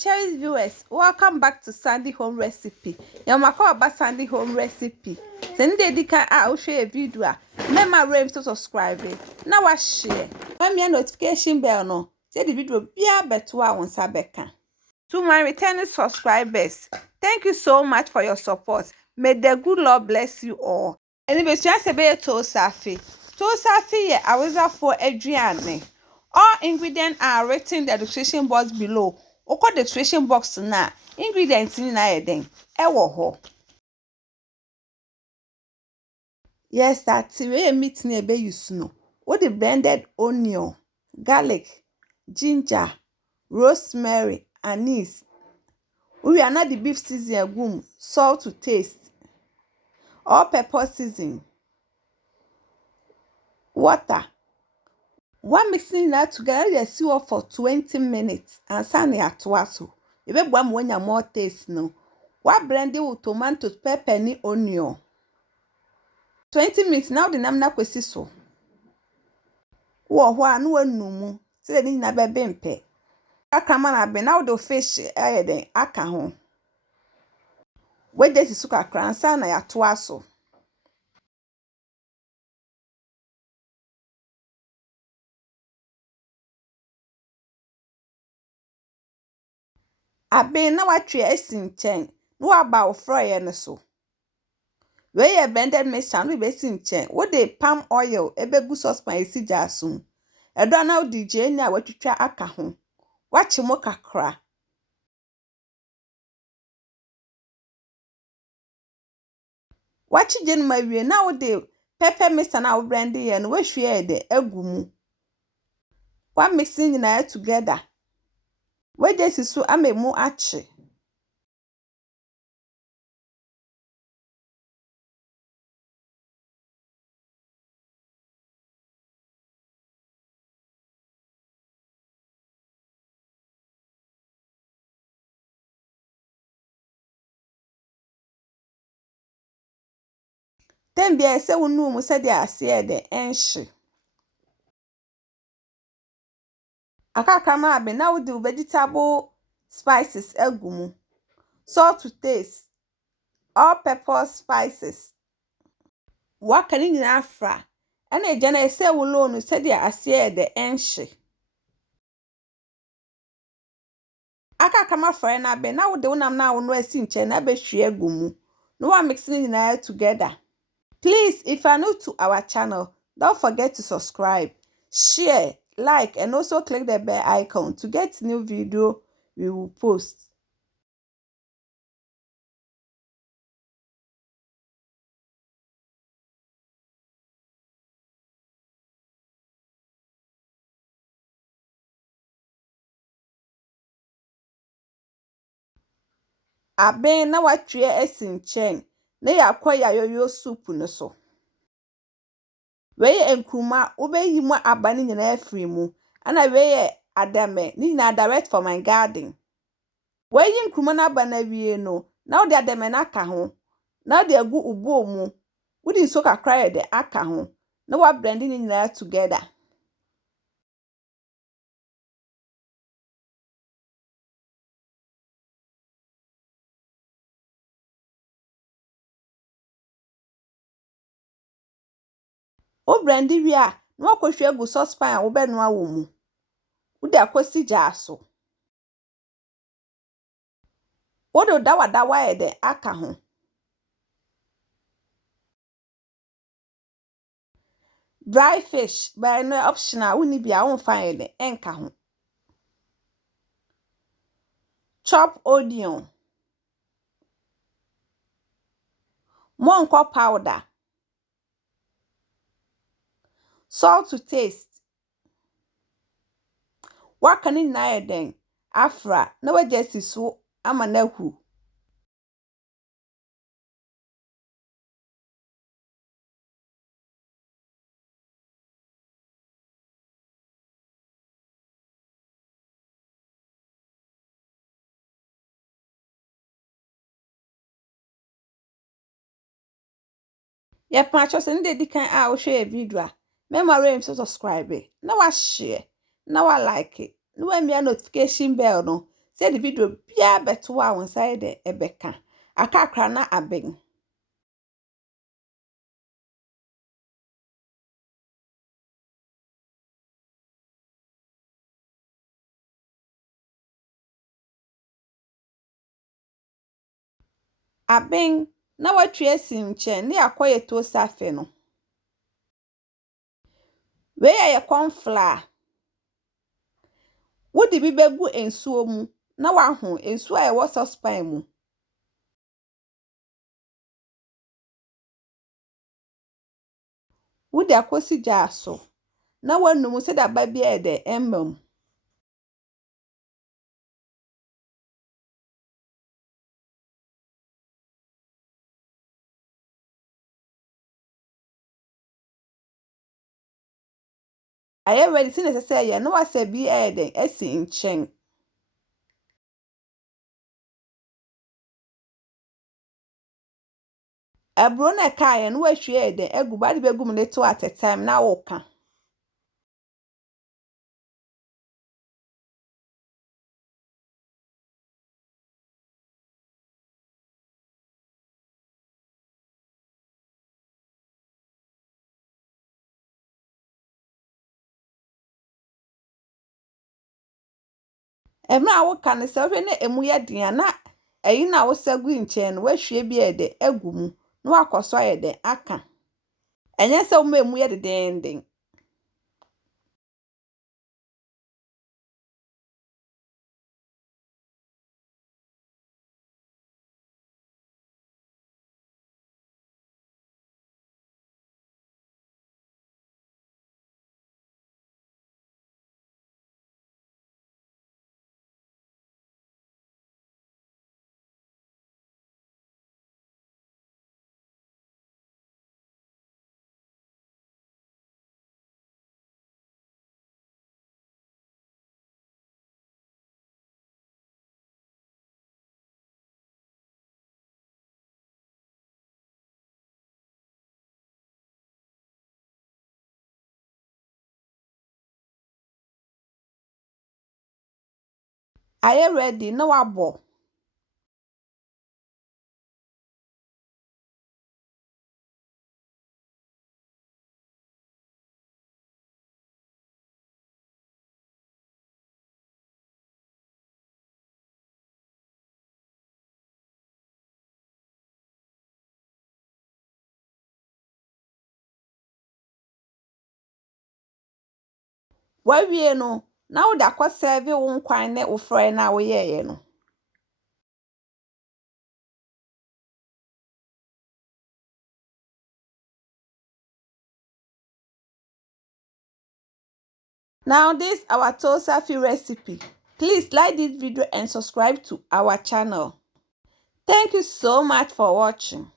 cherished viewers, welcome back to Sandy Home Recipe. Yamako about Sandy Home Recipe. Send the can I'll share a video. Remember rem to subscribe. Now I share. When me a notification bell no. Say the video be a better one Sabeka. To my returning subscribers, thank you so much for your support. May the good Lord bless you all. Anyway, just a bit Tuo Zaafi. Tuo Zaafi I was up for Adriane. All ingredients are written in the description box below. Okra the description box na ingredients in na eden. Ewo ho. Yes, that's where meat na ebe use no. What the blended onion, garlic, ginger, rosemary, anise. We are not the beef seasoning agum, salt to taste. All pepper seasoning. Water. One mixing that together, you see for 20 minutes and sand at waso. You be one when you more taste no. What blended with tomatoes, pepper, and onion. 20 minutes now the namna kwesi so. Wo ho anu anumu. Say the na bebe mpe. Aka na be now the fish den aka ho. We dey suka kransa na ya to aso. Abe na watwe asin chen. No aba wo fry no so. We ye blended mixture no be sin chen. Wo dey palm oil ebegu saucepan esi jasum. Edo na odi je ni a watwitwa aka ho. Wachi mo kakra. Wachi je no mawie na wo dey pepper mixture na wo blend ye no we hwe de agumu. One mixing na together. We just so amemu achi. Then be say wonu mu said ya ase de enhye. Akaka ma be na wo do vegetable spices agumu. Salt to taste. All pepper spices. Waka ni nyina afra. Ana eja na say wo lo no said ya ase de enhye. Akaka ma fry na be na wo de wonam na wo no asi nche na be hwe agumu. No one mixing it together. Please, if you are new to our channel, don't forget to subscribe, share, like, and also click the bell icon to get new video we will post. Abe na watwe asin chen na yakoya Ayoyo soup no so. Weye enkruma obeyi mu aba ni nyina afiri mu. Ana weye adame ni nyina direct from my garden. Weye enkruma na aba na wie no, na odi adame na aka ho. Na odi agu ubo mu. Udi so kakra ye de aka ho. Na wa blend ni nyina together. O blend wi a na wakohwe agu saucepan a wo be no awo mu. Udi akosi jaaso. Wodo dawa ye de aka ho. Dry fish by no optional uni bia won fan de enka ho. Chop onion. Monko powder. Salt to taste. Waka ni na ye den afra na we just so ama na hu. Ye pancho se ndi dikan a wo hwe video a remember rem subscribe na wa share na wa like na wa mia notification bell no Say the video bia beto a won side de ebeka. Akakra na abeng. Abeng na watwe asim chen ne akoye Tuo Zaafi no. We ya corn flour. Wodi bi begu ensuo mu na waho ensuo a ewo saucepan mu. Wodi akosi gyaso na wanum se da ba bia de emmam. Aye ready sin se say ye no wasabi de esi nchen. Abro na kae no wahwie de egu ba de begum ne to at a time na woka. Emra woka ne se hwe ne emu ye den na eyi na wo sagu nchen no wahwie bi de egu mu no akoso ye de aka. Enye se wo emu ye de den. Aye ready na wabo. Wawie no na wo da kwa serve wo nkwan ne wo fry na wo yeye no. Now this our Tuo Zaafi recipe. Please like this video and subscribe to our channel. Thank you so much for watching.